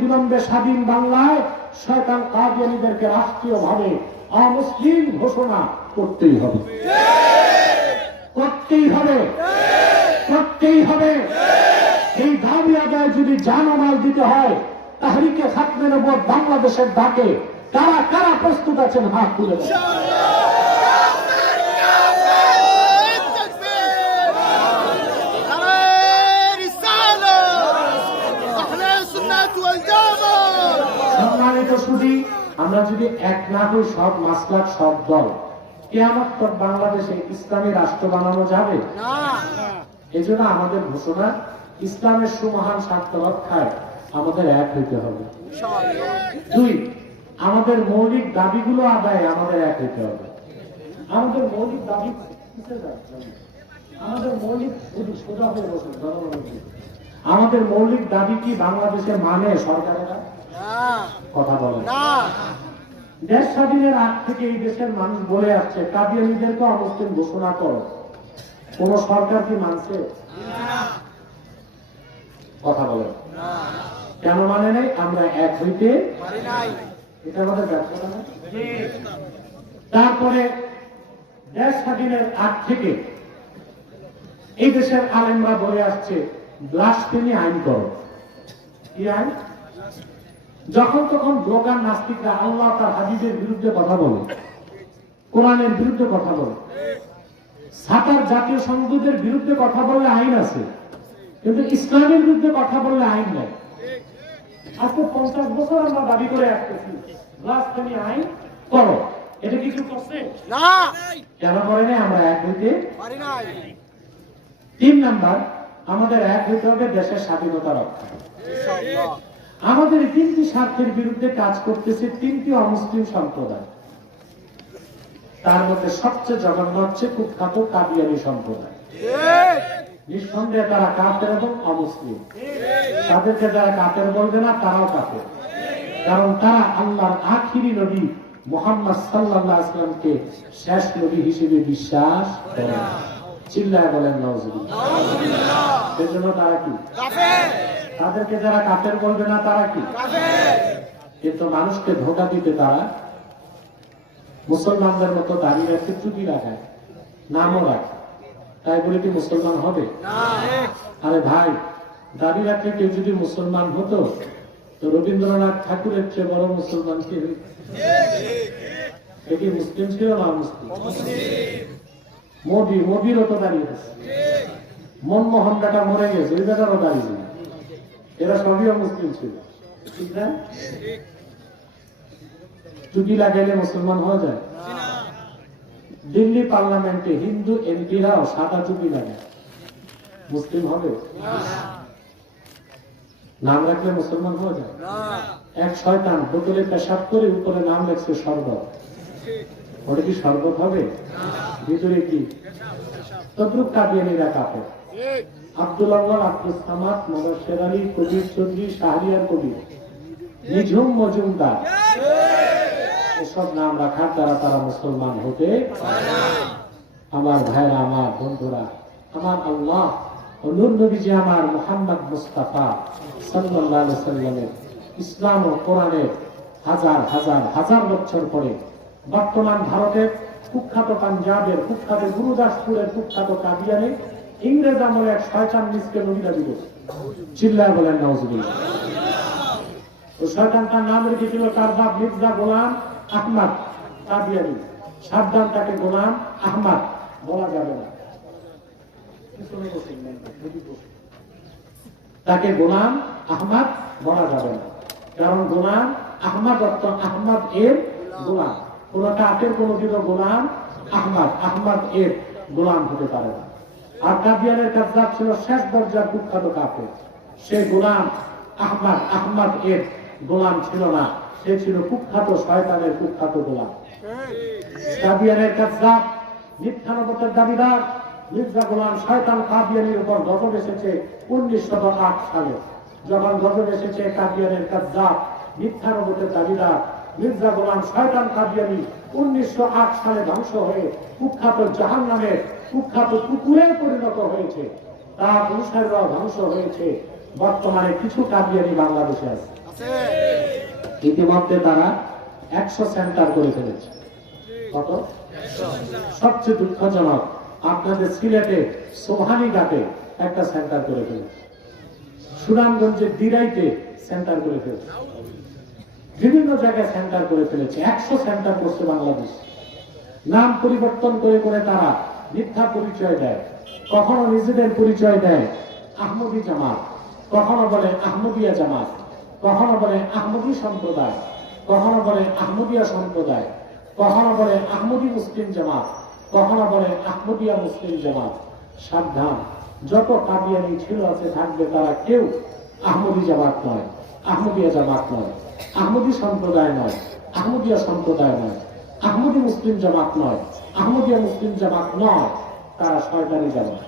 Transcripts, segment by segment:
অনতিবিলম্বে স্বাধীন বাংলায় শয়তান কাদিয়ানিদেরকে রাষ্ট্রীয়ভাবে অমুসলিম ঘোষণা করতেই হবে। করতেই হবে। করতেই হবে। এই দাবি আদায় যদি জানমাল দিতে হয়, তাহরিকে খাতমের উপর বাংলাদেশের ডাকে। কারা কারা প্রস্তুত আছেন হাত তুলে প্রশ্নটি আমরা যদি এক লাখ হই সব মাসলাক সব দল কেয়ামত তো বাংলাদেশে ইসলামী রাষ্ট্র বানানো যাবে? এই জন্য আমাদের ঘোষণা ইসলামের সুমহান স্বার্থ রক্ষায় আমাদের এক হইতে হবে। দুই আমাদের মৌলিক দাবিগুলো আদায় আমাদের এক হইতে হবে। আমাদের মৌলিক দাবি আমাদের মৌলিক সোজা হয়ে বসে আমাদের মৌলিক দাবি কি বাংলাদেশের মানে সরকারেরা? কথা বলে। لا দেশ স্বাধীনের আগ থেকে এই দেশের মানুষ বলে আসছে কাদিয়ানিদেরকে অমুসলিম ঘোষণা করো। কোন সরকার কি মানছে? কথা বলে। কেন মানে নেই? আমরা এক হইতে এটা আমাদের ব্যর্থতা না? তারপরে দেশ স্বাধীনের আগ থেকে এই দেশের আলেমরা বলে আসছে ব্লাসফেমি আইন করো। কি আইন? যখন তখন ব্রোকার নাস্তিকরা আল্লাহ তার হাদিসের বিরুদ্ধে কথা বলে কোরআনের বিরুদ্ধে কথা বলে। সাতার জাতীয় সংগীতের বিরুদ্ধে কথা বললে আইন আছে কিন্তু ইসলামের বিরুদ্ধে কথা বললে আইন নাই। আজকে পঞ্চাশ বছর আমরা দাবি করে আসতেছি আইন করো। এটা কিছু করছে না। কেন করে আমরা এক হইতে তিন নাম্বার আমাদের এক হইতে হবে দেশের স্বাধীনতা রক্ষা। আমাদের তিনটি স্বার্থের বিরুদ্ধে কাজ করতেছে তিনটি অমুসলিম সম্প্রদায়। তার মধ্যে সবচেয়ে জঘন্য হচ্ছে কুখ্যাত কাবিয়ানি সম্প্রদায়। নিঃসন্দেহে তারা কাতের এবং অমুসলিম। তাদেরকে যারা কাতের বলবে না তারাও কাতে কারণ তারা আল্লাহর আখিরি নবী মোহাম্মদ সাল্লাহ আসলামকে শেষ নবী হিসেবে বিশ্বাস করে চিল্লায় বলেন নজরুল সেজন্য তারা কি? তাদেরকে যারা কাফের বলবে না, তারা কি? কিন্তু মানুষকে ধোকা দিতে তারা মুসলমানদের মতো দাঁড়িয়ে আছে চুপি রাখায় নামও রাখে। তাই বলে কি মুসলমান হবে? আরে ভাই দাবি রাখলে কেউ যদি মুসলমান হতো, তো রবীন্দ্রনাথ ঠাকুরের চেয়ে বড় মুসলমান কে এটি মুসলিম ছিল না মুসলিম মোদি, মোদিরও তো দাঁড়িয়ে আছে। মনমোহন বেটা মরে গেছে, ওই বেটারও দাঁড়িয়ে এরা সবই মুসলিম ছিল ঠিক লাগাইলে মুসলমান হওয়া যায় দিল্লি পার্লামেন্টে হিন্দু এমপিরাও সাদা টুপি লাগায় মুসলিম হবে নাম রাখলে মুসলমান হওয়া যায় এক শয়তান বোতলে পেশাব করে উপরে নাম লেখছে শরবত ওটা কি শরবত হবে ভিতরে কি তদ্রুপ কাদিয়ানিরা কাপড় আব্দুল আউ্বাল আব্দুল সামাদ মদর্শের আলী কবির চৌধুরী শাহরিয়ার কবির। নিঝুম মজুমদার। এসব নাম রাখার দ্বারা তারা মুসলমান হতে আমার ভাইরা, আমার বন্ধুরা, আমার আল্লাহ ও নূর নবীজি আমার মোহাম্মদ মুস্তাফা আলাইহি সাল্লামের ইসলাম ও কোরআনের হাজার হাজার হাজার বছর পরে বর্তমান ভারতের কুখ্যাত পাঞ্জাবের কুখ্যাত গুরুদাসপুরের কুখ্যাত কাদিয়ানে ইংরেজ আমলে এক শয়তান নিজকে নবীরা দিল চিল্লায় বলেন নজরুল্লাহ ও শয়তান তার নাম রেখেছিল, তার বাপ মির্জা গোলাম আহমদ। কাদিয়ানি সাবধান তাকে গোলাম আহমদ বলা যাবে না। তাকে গোলাম আহমদ বলা যাবে না। কারণ গোলাম আহমদ অর্থ আহমদ এর গোলাম। কোন কাপের কোনদিনও গোলাম আহমদ আহমদ এর গোলাম হতে পারে না। আর কাদিয়ানের কাজদার ছিল শেষ দরজার কুখ্যাত কাপের সে গোলাম আহমদ আহমদ এর গোলাম ছিল না। সে ছিল কুখ্যাত শয়তানের কুখ্যাত গোলাম। কাদিয়ানের কাজদার মিথ্যানবতের দাবিদার, মির্জা গোলাম শয়তান কাদিয়ানির উপর গজব এসেছে উনিশশো আট সালে। যখন গজব এসেছে কাদিয়ানের কাজদার মিথ্যানবতের দাবিদার, মির্জা গোলাম শয়তান কাদিয়ানি উনিশশো আট সালে ধ্বংস হয়ে কুখ্যাত জাহান নামের কুখ্যাত কুকুরে পরিণত হয়েছে তার অনুসারীরাও ধ্বংস হয়েছে। বর্তমানে কিছু কাদিয়ানি বাংলাদেশে আছে। ইতিমধ্যে তারা একশো সেন্টার করে ফেলেছে। কত? সবচেয়ে দুঃখজনক আপনাদের সিলেটে সোহানি ঘাটে একটা সেন্টার করে ফেলেছে। সুনামগঞ্জের দিরাইতে সেন্টার করে ফেলেছে। বিভিন্ন জায়গায় সেন্টার করে ফেলেছে। একশো সেন্টার করছে বাংলাদেশ। নাম পরিবর্তন করে করে তারা মিথ্যা পরিচয় দেয়। কখনো নিজেদের পরিচয় দেয় আহমদি জামাত। কখনো বলে আহমদিয়া জামাত। কখনো বলে আহমদি সম্প্রদায়। কখনো বলে আহমদিয়া সম্প্রদায়। কখনো বলে আহমদি মুসলিম জামাত। কখনো বলে আহমদিয়া মুসলিম জামাত। সাবধান। যত কাদিয়ানি ছিল আছে থাকবে তারা কেউ আহমদি জামাত নয়, আহমদিয়া জামাত নয়, আহমদি সম্প্রদায় নয়, আহমদিয়া সম্প্রদায় নয়, আহমদি মুসলিম জামাত নয়। আহমদিয়া মুসলিম জামাত নয়, তারা শয়তানি জামাত।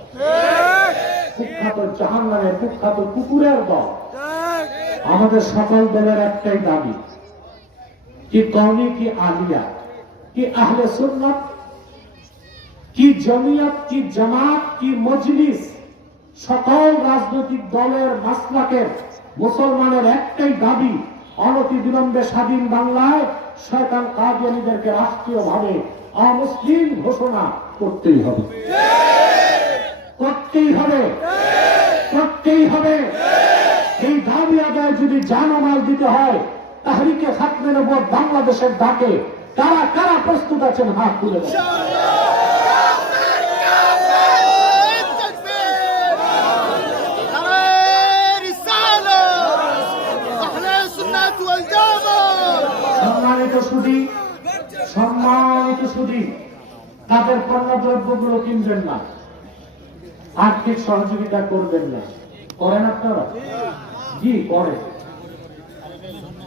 কুখ্যাত জাহান নামের কুখ্যাত কুকুরের দল। আমাদের সকল দলের একটাই দাবি, কি কওমি, কি আলিয়া, কি আহলে সুন্নাত, কি জমিয়ত, কি জামাত, কি মজলিস, সকল রাজনৈতিক দলের মাসলাকের মুসলমানের একটাই দাবি অনতি বিলম্বে স্বাধীন বাংলায় শয়তান কাদিয়ানীদেরকে রাষ্ট্রীয়ভাবে অমুসলিম ঘোষণা করতেই হবে। করতেই হবে। করতেই হবে। এই দাবি আদায় যদি জানমাল দিতে হয়, তাহলে খাতমের উপর বাংলাদেশের ডাকে কারা কারা প্রস্তুত আছেন হাত তুলে তাদের পণ্য দ্রব্যগুলো কিনবেন না। আর্থিক সহযোগিতা করবেন না। করেন আপনারা? জি করে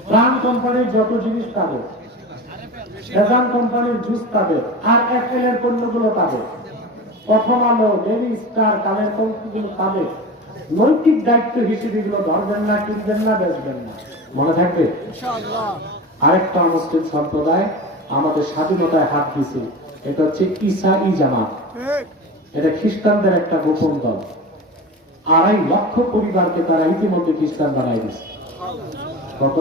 প্রাণ কোম্পানির যত জিনিস তাদের রেজান কোম্পানির জুস তাদের আর এফএল এর পণ্যগুলো তাদের প্রথম আলো ডেলি স্টার তাদের কোম্পানিগুলো তাদের নৈতিক দায়িত্ব হিসেবে এগুলো ধরবেন না কিনবেন না বেচবেন না। মনে থাকবে? আরেকটা মুসলিম সম্প্রদায় আমাদের স্বাধীনতায় হাত দিয়েছে। এটা হচ্ছে ইসা ই জামাত। এটা খ্রিস্টানদের একটা গোপন দল। আড়াই লক্ষ পরিবারকে তারা ইতিমধ্যে খ্রিস্টান বানাই দিচ্ছে কত?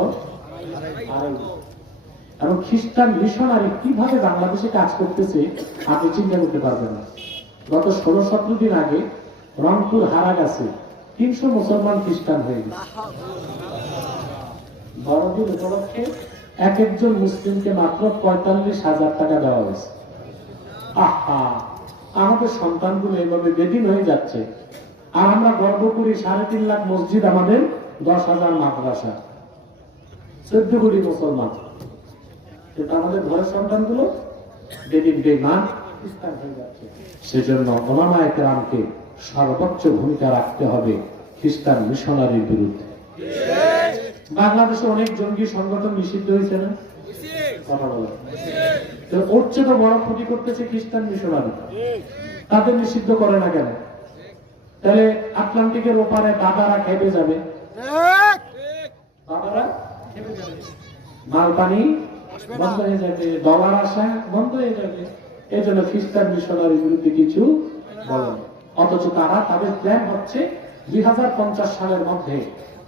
এবং খ্রিস্টান মিশনারি কীভাবে বাংলাদেশে কাজ করতেছে, আপনি চিন্তা করতে পারবেন না। গত ষোলো সতেরো দিন আগে রংপুর হারা গেছে। তিনশো মুসলমান খ্রিস্টান হয়ে গেছে। বড়দিন উপলক্ষে এক একজন মুসলিমকে মাত্র পঁয়তাল্লিশ হাজার টাকা দেওয়া হয়েছে। আহা, আমাদের সন্তানগুলো এভাবে বেদিন হয়ে যাচ্ছে। আর আমরা গর্ব করি সাড়ে তিন লাখ মসজিদ আমাদের, দশ হাজার মাদ্রাসা। চোদ্দ কোটি মুসলমান। আমাদের ঘরের সন্তানগুলো বেদিন বেমান সেজন্য ওলামা একরামকে সর্বোচ্চ ভূমিকা রাখতে হবে খ্রিস্টান মিশনারির বিরুদ্ধে। বাংলাদেশে অনেক জঙ্গি সংগঠন নিষিদ্ধ হয়েছে না? ওর চেয়ে তো বড় ক্ষতি করতেছে খ্রিস্টান মিশনারি। তাদের নিষিদ্ধ করে না কেন? তাহলে আটলান্টিকের ওপারে দাদারা খেপে যাবে। মাল পানি বন্ধ হয়ে যাবে ডলার আসা বন্ধ হয়ে যাবে। এই জন্য খ্রিস্টান মিশনারির বিরুদ্ধে কিছু বলে না। অথচ তারা তাদের প্ল্যান হচ্ছে দুই হাজার পঞ্চাশ সালের মধ্যে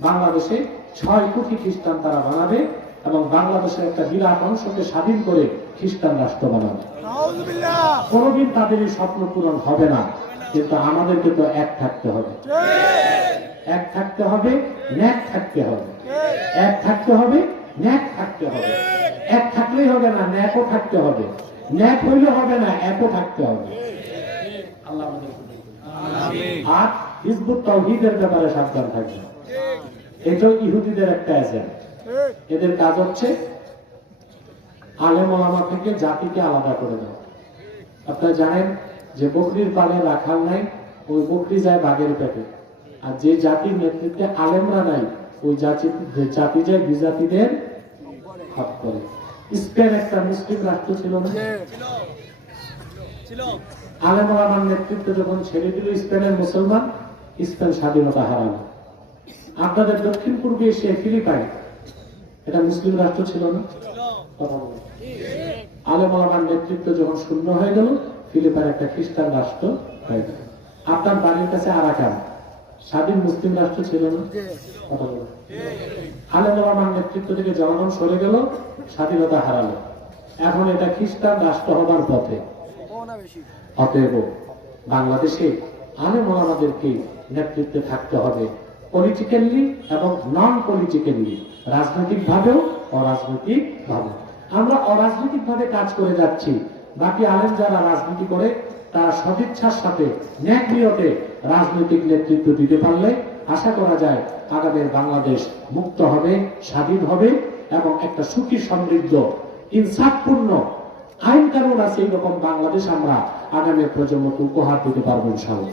বাংলাদেশে ছয় কোটি খ্রিস্টান তারা বানাবে। এবং বাংলাদেশের একটা বিরাট অংশকে স্বাধীন করে খ্রিস্টান রাষ্ট্র বানাবে। কোনোদিন তাদের এই স্বপ্ন পূরণ হবে না কিন্তু আমাদেরকে তো এক থাকতে হবে। এক থাকতে হবে ন্যাক থাকতে হবে। এক থাকতে হবে ন্যাক থাকতে হবে। এক থাকলেই হবে না ন্যাকও থাকতে হবে। ন্যাক হইলে হবে না একও থাকতে হবে। আর হিজবুত তহিদের ব্যাপারে সাবধান থাকবে এটাও ইহুদিদের একটা এজেন্ট এদের কাজ হচ্ছে আলেম ওলামা থেকে জাতিকে আলাদা করে দেওয়া। আপনারা জানেন যে বকরির পালে রাখাল নাই, ওই বকরি যায় বাঘের পেটে। আর যে জাতির নেতৃত্বে আলেমরা নাই, ওই জাতি যে জাতি যায় বিজাতিদের হক করে। স্পেন একটা মুসলিম রাষ্ট্র ছিল না? আলেম ওলামার নেতৃত্বে যখন ছেড়ে দিল স্পেনের মুসলমান, স্পেন স্বাধীনতা হারালো। আপনাদের দক্ষিণ পূর্বে এশিয়া ফিলিপাইন এটা মুসলিম রাষ্ট্র ছিল না। বলুন নেতৃত্ব যখন শূন্য হয়ে গেল, ফিলিপাইন একটা খ্রিস্টান রাষ্ট্র হয়ে গেল। আপনার বাড়ির কাছে আরাকান। স্বাধীন মুসলিম রাষ্ট্র ছিল না। রহমান নেতৃত্ব থেকে জনগণ সরে গেল, স্বাধীনতা হারালো। এখন এটা খ্রিস্টান রাষ্ট্র হবার পথে। অতএব বাংলাদেশে আলেম ওলামাদেরকে নেতৃত্বে থাকতে হবে। পলিটিক্যালি এবং নন পলিটিক্যালি রাজনৈতিক ভাবেও অরাজনৈতিক ভাবে আমরা অরাজনৈতিক ভাবে কাজ করে যাচ্ছি। বাকি আলেম যারা রাজনীতি করে, তারা সদিচ্ছার সাথে ন্যাকিয়তে রাজনৈতিক নেতৃত্ব দিতে পারলে আশা করা যায় আগামীর বাংলাদেশ মুক্ত হবে, স্বাধীন হবে এবং একটা সুখী, সমৃদ্ধ, ইনসাফপূর্ণ আইন কানুন আছে এইরকম বাংলাদেশ আমরা আগামী প্রজন্মকে উপহার দিতে পারব ইনশাআল্লাহ।